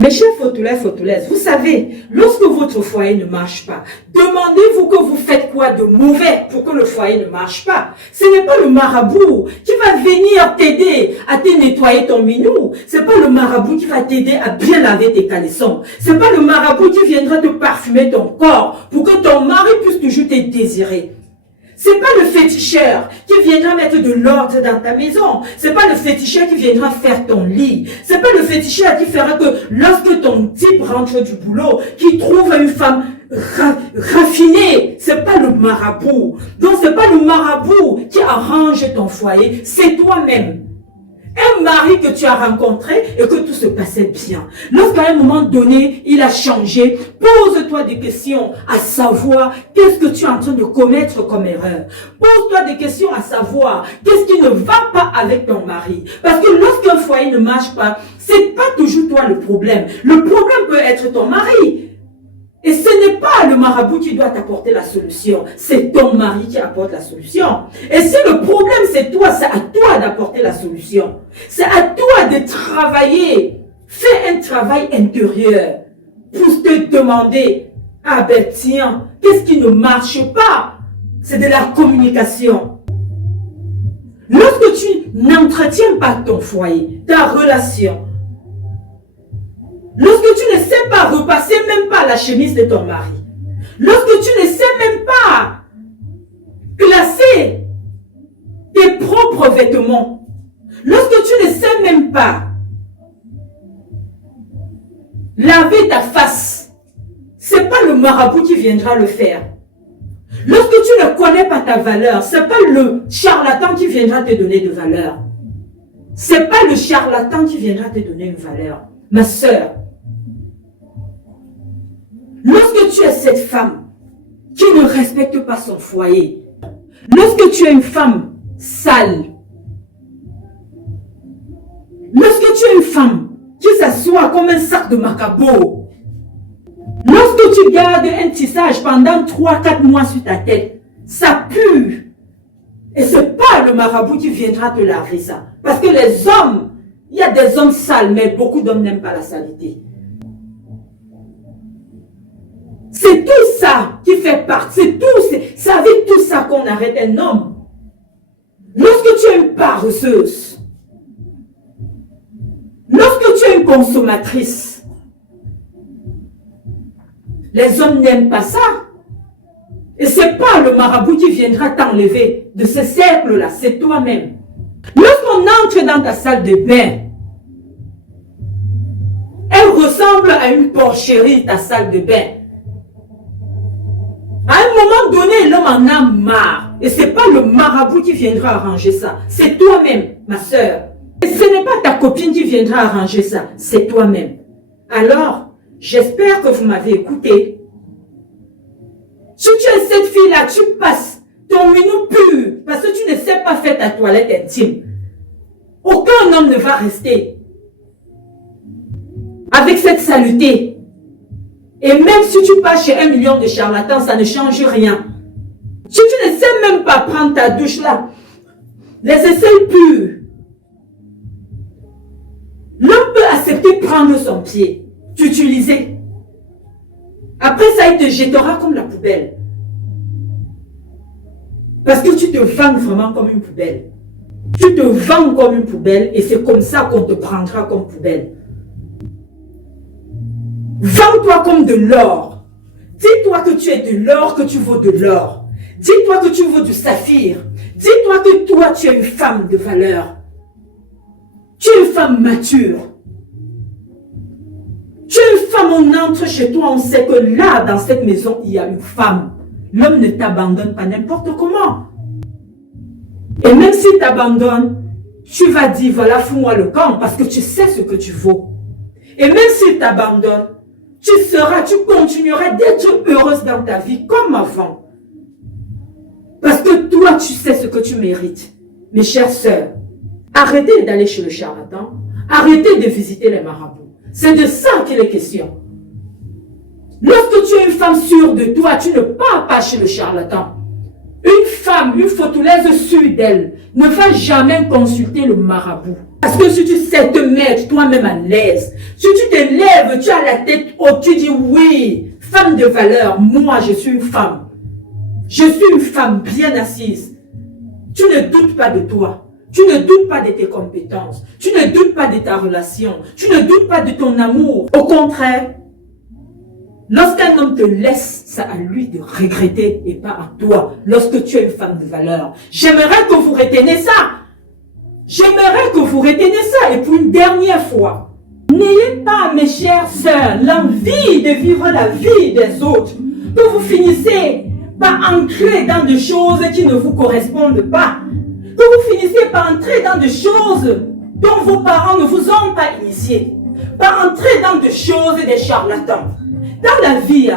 Mes chers fautolaises, vous savez, lorsque votre foyer ne marche pas, demandez-vous que vous faites quoi de mauvais pour que le foyer ne marche pas. Ce n'est pas le marabout qui va venir t'aider à te nettoyer ton minou. Ce n'est pas le marabout qui va t'aider à bien laver tes caleçons. Ce n'est pas le marabout qui viendra te parfumer ton corps pour que ton mari puisse toujours te désirer. C'est pas le féticheur qui viendra mettre de l'ordre dans ta maison. C'est pas le féticheur qui viendra faire ton lit. C'est pas le féticheur qui fera que lorsque ton type rentre du boulot, qu'il trouve une femme raffinée. C'est pas le marabout. Donc c'est pas le marabout qui arrange ton foyer. C'est toi-même. Un mari que tu as rencontré et que tout se passait bien. Lorsqu'à un moment donné, il a changé, pose-toi des questions à savoir qu'est-ce que tu es en train de commettre comme erreur. Pose-toi des questions à savoir qu'est-ce qui ne va pas avec ton mari. Parce que lorsqu'un foyer ne marche pas, c'est pas toujours toi le problème. Le problème peut être ton mari. Et ce n'est pas le marabout qui doit t'apporter la solution, c'est ton mari qui apporte la solution. Et si le problème c'est toi, c'est à toi d'apporter la solution. C'est à toi de travailler. Fais un travail intérieur pour te demander, ah ben tiens, qu'est-ce qui ne marche pas? C'est de la communication. Lorsque tu n'entretiens pas ton foyer, ta relation, lorsque tu ne sais pas repasser même pas la chemise de ton mari, lorsque tu ne sais même pas classer tes propres vêtements, lorsque tu ne sais même pas laver ta face, c'est pas le marabout qui viendra le faire. Lorsque tu ne connais pas ta valeur, c'est pas le charlatan qui viendra te donner de valeur. C'est pas le charlatan qui viendra te donner une valeur. Ma sœur, lorsque tu es cette femme qui ne respecte pas son foyer, lorsque tu es une femme sale, lorsque tu es une femme qui s'assoit comme un sac de macabo, lorsque tu gardes un tissage pendant 3-4 mois sur ta tête, ça pue. Et ce n'est pas le marabout qui viendra te laver ça. Parce que les hommes, il y a des hommes sales, mais beaucoup d'hommes n'aiment pas la saleté. C'est tout ça qui fait partie, c'est avec tout ça qu'on arrête un homme. Lorsque tu es une paresseuse, lorsque tu es une consommatrice, les hommes n'aiment pas ça. Et ce n'est pas le marabout qui viendra t'enlever de ce cercle-là, c'est toi-même. Lorsqu'on entre dans ta salle de bain, elle ressemble à une porcherie, ta salle de bain. À un moment donné, l'homme en a marre. Et ce n'est pas le marabout qui viendra arranger ça. C'est toi-même, ma sœur. Et ce n'est pas ta copine qui viendra arranger ça. C'est toi-même. Alors, j'espère que vous m'avez écouté. Si tu es cette fille-là, tu passes ton minou pur parce que tu ne sais pas faire ta toilette intime. Aucun homme ne va rester avec cette saleté. Et même si tu passes chez 1 million de charlatans, ça ne change rien. Si tu ne sais même pas prendre ta douche là, les aisselles pures, l'homme peut accepter prendre son pied, t'utiliser. Après ça, il te jettera comme la poubelle. Parce que tu te vends vraiment comme une poubelle. Tu te vends comme une poubelle et c'est comme ça qu'on te prendra comme poubelle. Vends-toi comme de l'or. Dis-toi que tu es de l'or, que tu vaux de l'or. Dis-toi que tu vaux du saphir. Dis-toi que toi, tu es une femme de valeur. Tu es une femme mature. Tu es une femme, on entre chez toi, on sait que là, dans cette maison, il y a une femme. L'homme ne t'abandonne pas n'importe comment. Et même s'il t'abandonne, tu vas dire, voilà, fous-moi le camp, parce que tu sais ce que tu vaux. Et même s'il t'abandonne, tu continueras d'être heureuse dans ta vie comme avant. Parce que toi, tu sais ce que tu mérites. Mes chères sœurs, arrêtez d'aller chez le charlatan, arrêtez de visiter les marabouts. C'est de ça qu'il est question. Lorsque tu es une femme sûre de toi, tu ne pars pas chez le charlatan. Une femme, une fautolaise sûre d'elle, ne va jamais consulter le marabout. Parce que si tu sais te mettre toi-même à l'aise, si tu te lèves, tu as la tête haute, tu dis oui, femme de valeur, moi je suis une femme. Je suis une femme bien assise. Tu ne doutes pas de toi. Tu ne doutes pas de tes compétences. Tu ne doutes pas de ta relation. Tu ne doutes pas de ton amour. Au contraire, lorsqu'un homme te laisse, c'est à lui de regretter et pas à toi. Lorsque tu es une femme de valeur. J'aimerais que vous reteniez ça. J'aimerais que vous reteniez ça. Et pour une dernière fois, n'ayez pas, mes chères sœurs, l'envie de vivre la vie des autres. Que vous finissez par entrer dans des choses qui ne vous correspondent pas. Que vous finissez par entrer dans des choses dont vos parents ne vous ont pas initié. Par entrer dans des choses des charlatans. Dans la vie,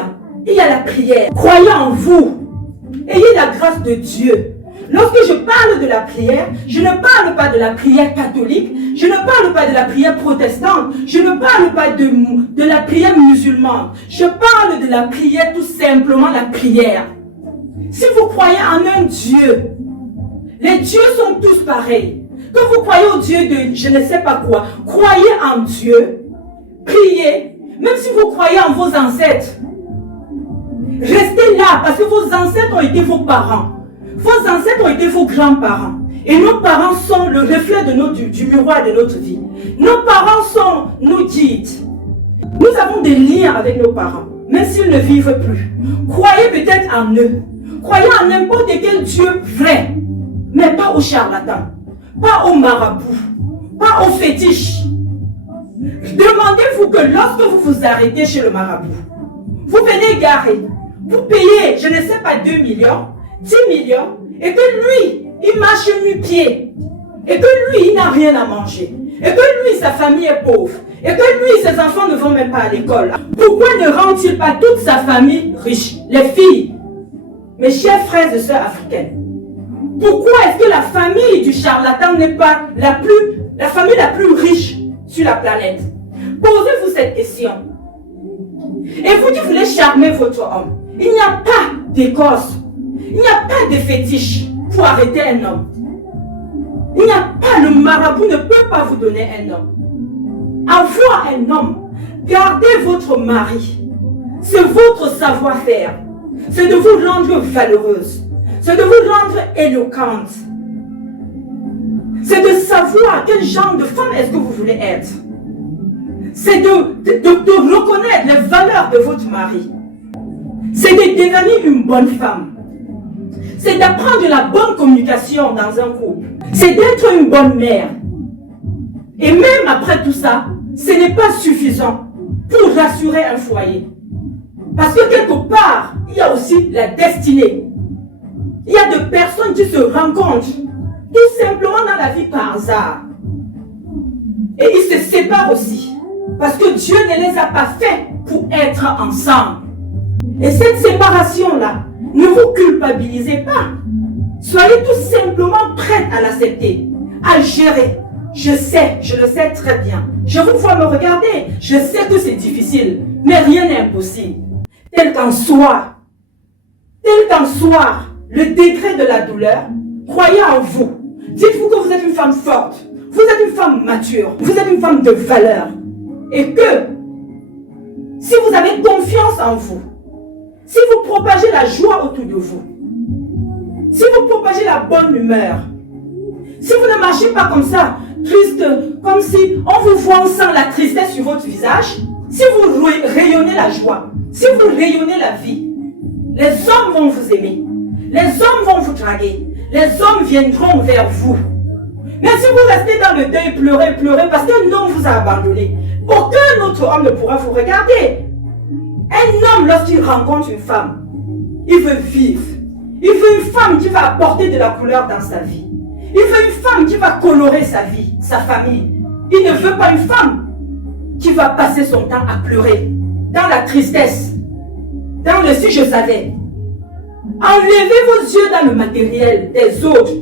il y a la prière. Croyez en vous. Ayez la grâce de Dieu. Lorsque je parle de la prière, je ne parle pas de la prière catholique, je ne parle pas de la prière protestante, je ne parle pas de la prière musulmane. Je parle de la prière, tout simplement la prière. Si vous croyez en un Dieu, les dieux sont tous pareils. Que vous croyez au Dieu de je ne sais pas quoi, croyez en Dieu, priez, même si vous croyez en vos ancêtres. Restez là parce que vos ancêtres ont été vos parents. Vos ancêtres ont été vos grands-parents. Et nos parents sont le reflet du miroir de notre vie. Nos parents sont nos guides. Nous avons des liens avec nos parents, même s'ils ne vivent plus. Croyez peut-être en eux. Croyez en n'importe quel Dieu vrai, mais pas aux charlatans, pas aux marabouts, pas aux fétiches. Demandez-vous que lorsque vous vous arrêtez chez le marabout, vous venez garer, vous payez, je ne sais pas, 2 millions, 10 millions, et que lui, il marche nu-pied, et que lui, il n'a rien à manger, et que lui, sa famille est pauvre, et que lui, ses enfants ne vont même pas à l'école. Pourquoi ne rend-il pas toute sa famille riche? Les filles, mes chers frères et sœurs africaines, pourquoi est-ce que la famille du charlatan n'est pas la famille la plus riche sur la planète? Posez-vous cette question. Et vous qui voulez charmer votre homme, il n'y a pas d'écorce, il n'y a pas de fétiche pour arrêter un homme. Il n'y a pas, le marabout ne peut pas vous donner un homme. Avoir un homme, gardez votre mari, c'est votre savoir-faire. C'est de vous rendre valeureuse. C'est de vous rendre éloquente. C'est de savoir quel genre de femme est-ce que vous voulez être. C'est de reconnaître les valeurs de votre mari. C'est de devenir une bonne femme. C'est d'apprendre la bonne communication dans un couple. C'est d'être une bonne mère. Et même après tout ça, ce n'est pas suffisant pour rassurer un foyer. Parce que quelque part, il y a aussi la destinée. Il y a des personnes qui se rencontrent tout simplement dans la vie par hasard. Et ils se séparent aussi. Parce que Dieu ne les a pas faits pour être ensemble. Et cette séparation-là, ne vous culpabilisez pas. Soyez tout simplement prête à l'accepter, à gérer. Je sais, je le sais très bien. Je vous vois me regarder. Je sais que c'est difficile, mais rien n'est impossible. Tel qu'en soit le degré de la douleur, croyez en vous. Dites-vous que vous êtes une femme forte, vous êtes une femme mature, vous êtes une femme de valeur. Et que, si vous avez confiance en vous, si vous propagez la joie autour de vous, si vous propagez la bonne humeur, si vous ne marchez pas comme ça, triste, comme si on vous voit sans la tristesse sur votre visage, si vous rayonnez la joie, si vous rayonnez la vie, les hommes vont vous aimer, les hommes vont vous draguer, les hommes viendront vers vous. Mais si vous restez dans le deuil, pleurez parce qu'un homme vous a abandonné, aucun autre homme ne pourra vous regarder. Un homme, lorsqu'il rencontre une femme, il veut vivre. Il veut une femme qui va apporter de la couleur dans sa vie. Il veut une femme qui va colorer sa vie, sa famille. Il ne veut pas une femme qui va passer son temps à pleurer, dans la tristesse, dans le si je savais. Enlevez vos yeux dans le matériel des autres.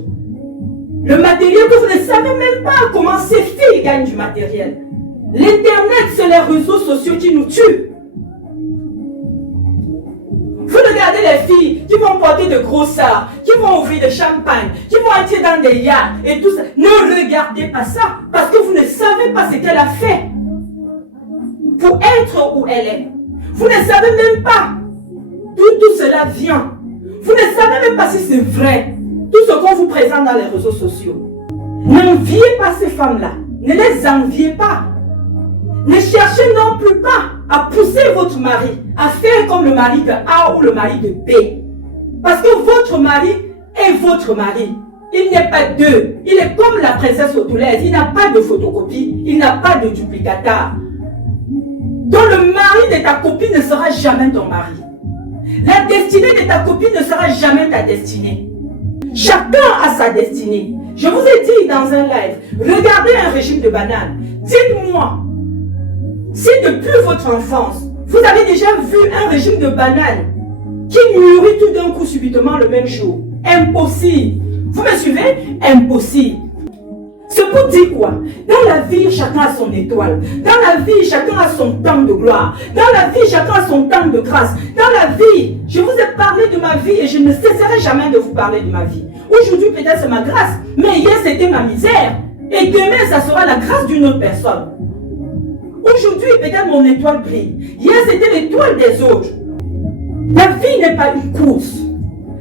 Le matériel que vous ne savez même pas comment ces filles gagnent du matériel. L'internet, c'est les réseaux sociaux qui nous tuent. Vous regardez les filles qui vont porter de gros sards, qui qui vont ouvrir le champagne, qui vont entrer dans des yachts et tout ça. Ne regardez pas ça parce que vous ne savez pas ce qu'elle a fait pour être où elle est. Vous ne savez même pas d'où tout cela vient. Vous ne savez même pas si c'est vrai. Tout ce qu'on vous présente dans les réseaux sociaux. N'enviez pas ces femmes-là. Ne les enviez pas. Ne cherchez non plus pas à pousser votre mari à faire comme le mari de A ou le mari de B. Parce que votre mari est votre mari. Il n'est pas deux. Il est comme la princesse Otulaise. Il n'a pas de photocopie. Il n'a pas de duplicata. Donc le mari de ta copine ne sera jamais ton mari. La destinée de ta copine ne sera jamais ta destinée. Chacun a sa destinée. Je vous ai dit dans un live, regardez un régime de bananes. Dites-moi, si depuis votre enfance, vous avez déjà vu un régime de bananes qui mûrit tout d'un coup subitement le même jour. Impossible. Vous me suivez? Impossible. C'est pour dire quoi? Dans la vie, chacun a son étoile. Dans la vie, chacun a son temps de gloire. Dans la vie, chacun a son temps de grâce. Dans la vie, je vous ai parlé de ma vie et je ne cesserai jamais de vous parler de ma vie. Aujourd'hui, peut-être c'est ma grâce, mais hier c'était ma misère. Et demain, ça sera la grâce d'une autre personne. Aujourd'hui, peut-être mon étoile brille. Hier, c'était l'étoile des autres. La vie n'est pas une course.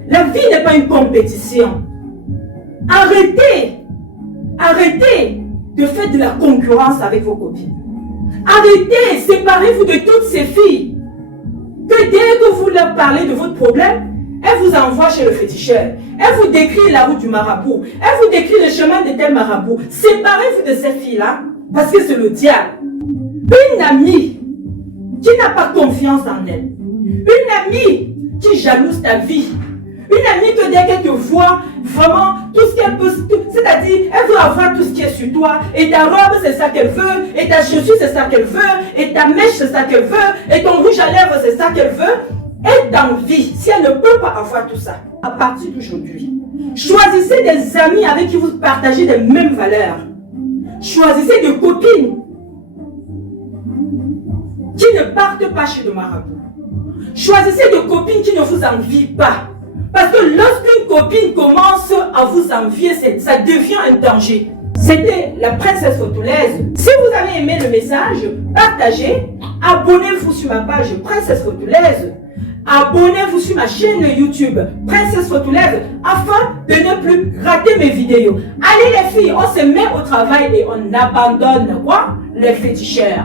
La vie n'est pas une compétition. Arrêtez de faire de la concurrence avec vos copines. Arrêtez, séparez-vous de toutes ces filles. Que dès que vous leur parlez de votre problème, elles vous envoient chez le féticheur. Elles vous décrit la route du marabout. Elles vous décrit le chemin de tel marabout. Séparez-vous de ces filles-là, parce que c'est le diable. Une amie qui n'a pas confiance en elle. Une amie qui jalouse ta vie. Une amie que dès qu'elle te voit, vraiment, tout ce qu'elle peut, c'est-à-dire, elle veut avoir tout ce qui est sur toi, et ta robe, c'est ça qu'elle veut, et ta chaussure, c'est ça qu'elle veut, et ta mèche, c'est ça qu'elle veut, et ton rouge à lèvres, c'est ça qu'elle veut. Elle t'envie, si elle ne peut pas avoir tout ça. À partir d'aujourd'hui, choisissez des amis avec qui vous partagez les mêmes valeurs. Choisissez des copines qui ne partent pas chez le marabout. Choisissez des copines qui ne vous envient pas. Parce que lorsqu'une copine commence à vous envier, ça devient un danger. C'était la princesse Otulaise. Si vous avez aimé le message, partagez. Abonnez-vous sur ma page Princesse Otulaise. Abonnez-vous sur ma chaîne YouTube Princesse Otulaise afin de ne plus rater mes vidéos. Allez les filles, on se met au travail et on abandonne quoi? Les féticheurs.